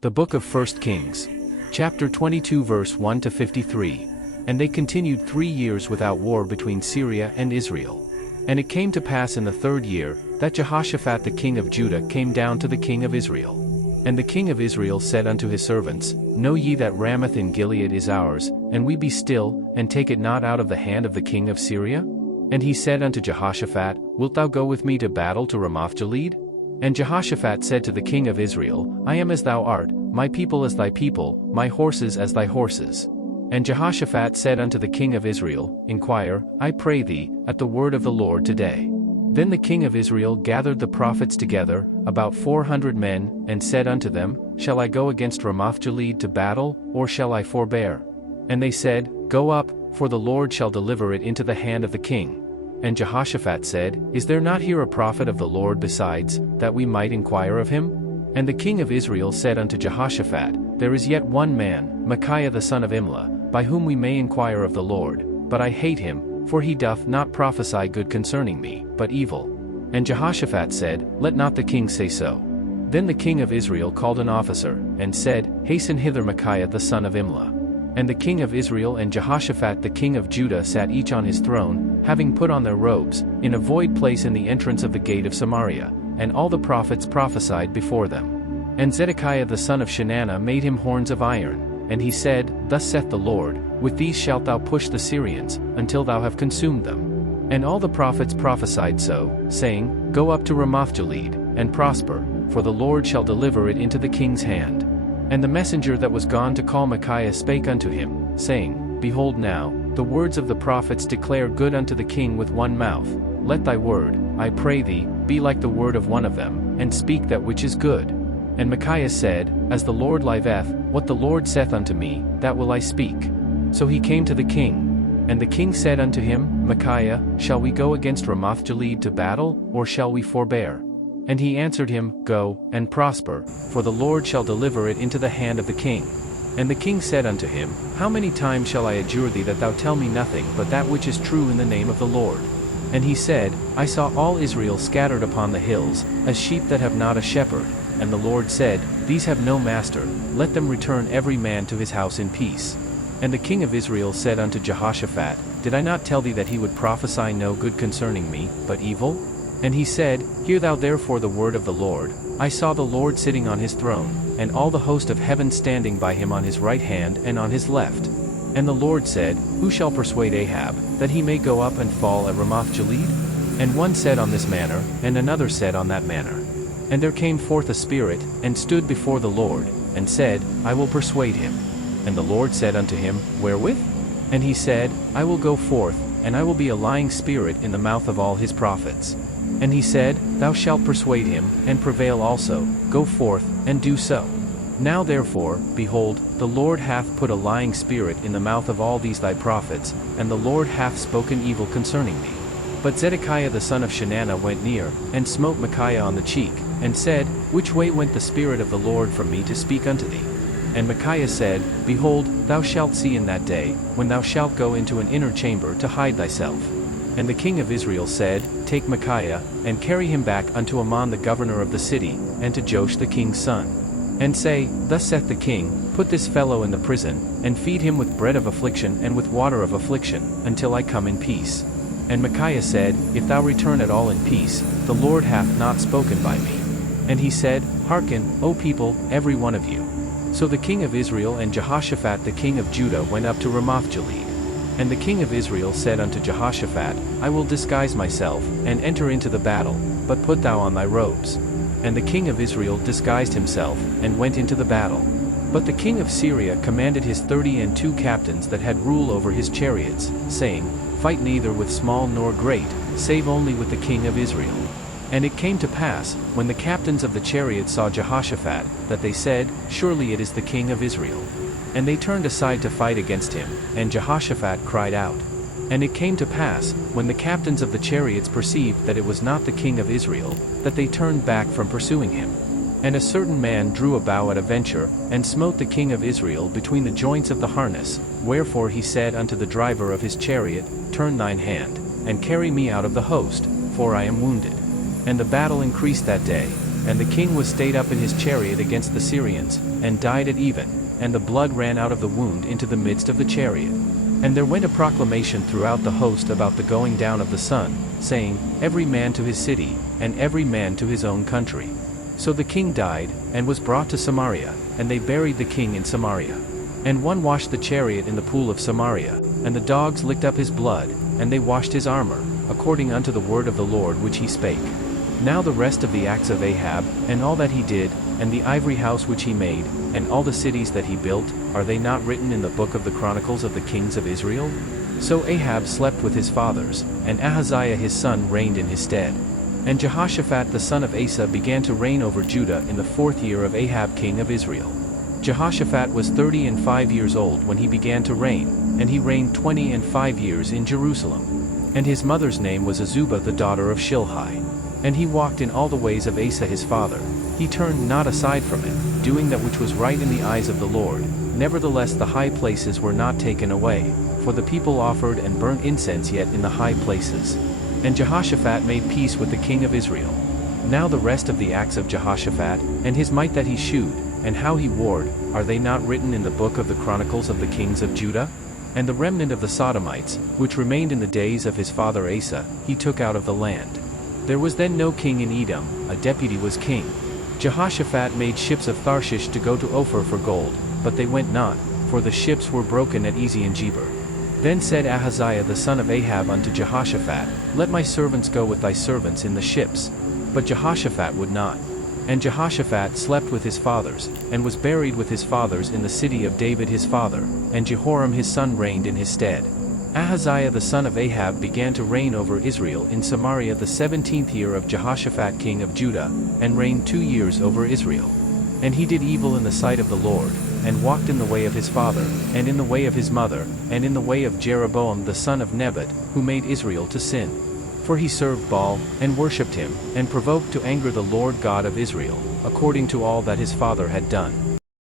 The Book of 1 Kings. Chapter 22 verse 1 to 53. And they continued 3 years without war between Syria and Israel. And it came to pass in the 3rd year, that Jehoshaphat the king of Judah came down to the king of Israel. And the king of Israel said unto his servants, Know ye that Ramoth in Gilead is ours, and we be still, and take it not out of the hand of the king of Syria? And he said unto Jehoshaphat, Wilt thou go with me to battle to Ramoth-Gilead? And Jehoshaphat said to the king of Israel, I am as thou art, my people as thy people, my horses as thy horses. And Jehoshaphat said unto the king of Israel, Inquire, I pray thee, at the word of the Lord today. Then the king of Israel gathered the prophets together, about 400 men, and said unto them, Shall I go against Ramoth-Gilead to battle, or shall I forbear? And they said, Go up, for the Lord shall deliver it into the hand of the king. And Jehoshaphat said, Is there not here a prophet of the Lord besides, that we might inquire of him? And the king of Israel said unto Jehoshaphat, There is yet one man, Micaiah the son of Imlah, by whom we may inquire of the Lord, but I hate him, for he doth not prophesy good concerning me, but evil. And Jehoshaphat said, Let not the king say so. Then the king of Israel called an officer, and said, Hasten hither Micaiah the son of Imlah. And the king of Israel and Jehoshaphat the king of Judah sat each on his throne, having put on their robes, in a void place in the entrance of the gate of Samaria, and all the prophets prophesied before them. And Zedekiah the son of Chenaanah made him horns of iron, and he said, Thus saith the Lord, With these shalt thou push the Syrians, until thou have consumed them. And all the prophets prophesied so, saying, Go up to Ramoth-Gilead, and prosper, for the Lord shall deliver it into the king's hand. And the messenger that was gone to call Micaiah spake unto him, saying, Behold now, the words of the prophets declare good unto the king with one mouth. Let thy word, I pray thee, be like the word of one of them, and speak that which is good. And Micaiah said, As the Lord liveth, what the Lord saith unto me, that will I speak. So he came to the king. And the king said unto him, Micaiah, shall we go against Ramoth-Gilead to battle, or shall we forbear? And he answered him, Go, and prosper, for the Lord shall deliver it into the hand of the king. And the king said unto him, How many times shall I adjure thee that thou tell me nothing but that which is true in the name of the Lord? And he said, I saw all Israel scattered upon the hills, as sheep that have not a shepherd. And the Lord said, These have no master, let them return every man to his house in peace. And the king of Israel said unto Jehoshaphat, Did I not tell thee that he would prophesy no good concerning me, but evil? And he said, Hear thou therefore the word of the Lord. I saw the Lord sitting on his throne, and all the host of heaven standing by him on his right hand and on his left. And the Lord said, Who shall persuade Ahab, that he may go up and fall at Ramoth-Gilead? And one said on this manner, and another said on that manner. And there came forth a spirit, and stood before the Lord, and said, I will persuade him. And the Lord said unto him, Wherewith? And he said, I will go forth, and I will be a lying spirit in the mouth of all his prophets. And he said, Thou shalt persuade him, and prevail also, go forth, and do so. Now therefore, behold, the Lord hath put a lying spirit in the mouth of all these thy prophets, and the Lord hath spoken evil concerning thee. But Zedekiah the son of Chenaanah went near, and smote Micaiah on the cheek, and said, Which way went the Spirit of the Lord from me to speak unto thee? And Micaiah said, Behold, thou shalt see in that day, when thou shalt go into an inner chamber to hide thyself. And the king of Israel said, Take Micaiah, and carry him back unto Amon the governor of the city, and to Joash the king's son. And say, Thus saith the king, Put this fellow in the prison, and feed him with bread of affliction and with water of affliction, until I come in peace. And Micaiah said, If thou return at all in peace, the Lord hath not spoken by me. And he said, Hearken, O people, every one of you. So the king of Israel and Jehoshaphat the king of Judah went up to Ramoth-Gilead. And the king of Israel said unto Jehoshaphat, I will disguise myself, and enter into the battle, but put thou on thy robes. And the king of Israel disguised himself, and went into the battle. But the king of Syria commanded his 32 captains that had rule over his chariots, saying, Fight neither with small nor great, save only with the king of Israel. And it came to pass, when the captains of the chariots saw Jehoshaphat, that they said, Surely it is the king of Israel. And they turned aside to fight against him, and Jehoshaphat cried out. And it came to pass, when the captains of the chariots perceived that it was not the king of Israel, that they turned back from pursuing him. And a certain man drew a bow at a venture, and smote the king of Israel between the joints of the harness, wherefore he said unto the driver of his chariot, Turn thine hand, and carry me out of the host, for I am wounded. And the battle increased that day, And the king was stayed up in his chariot against the Syrians, and died at even, and the blood ran out of the wound into the midst of the chariot. And there went a proclamation throughout the host about the going down of the sun, saying, every man to his city, and every man to his own country. So the king died, and was brought to Samaria, and they buried the king in Samaria. And one washed the chariot in the pool of Samaria, and the dogs licked up his blood, and they washed his armor, according unto the word of the Lord which he spake. Now the rest of the acts of Ahab, and all that he did, and the ivory house which he made, and all the cities that he built, are they not written in the book of the Chronicles of the kings of Israel? So Ahab slept with his fathers, and Ahaziah his son reigned in his stead. And Jehoshaphat the son of Asa began to reign over Judah in the 4th year of Ahab king of Israel. Jehoshaphat was 35 years old when he began to reign, and he reigned 25 years in Jerusalem. And his mother's name was Azubah the daughter of Shilhi. And he walked in all the ways of Asa his father. He turned not aside from it, doing that which was right in the eyes of the Lord. Nevertheless the high places were not taken away, for the people offered and burnt incense yet in the high places. And Jehoshaphat made peace with the king of Israel. Now the rest of the acts of Jehoshaphat, and his might that he shewed, and how he warred, are they not written in the book of the Chronicles of the kings of Judah? And the remnant of the Sodomites, which remained in the days of his father Asa, he took out of the land. There was then no king in Edom, a deputy was king. Jehoshaphat made ships of Tharshish to go to Ophir for gold, but they went not, for the ships were broken at Ezion-Geber. Then said Ahaziah the son of Ahab unto Jehoshaphat, let my servants go with thy servants in the ships. But Jehoshaphat would not. And Jehoshaphat slept with his fathers, and was buried with his fathers in the city of David his father, and Jehoram his son reigned in his stead. Ahaziah the son of Ahab began to reign over Israel in Samaria the 17th year of Jehoshaphat king of Judah, and reigned 2 years over Israel. And he did evil in the sight of the Lord, and walked in the way of his father, and in the way of his mother, and in the way of Jeroboam the son of Nebat, who made Israel to sin. For he served Baal, and worshipped him, and provoked to anger the Lord God of Israel, according to all that his father had done.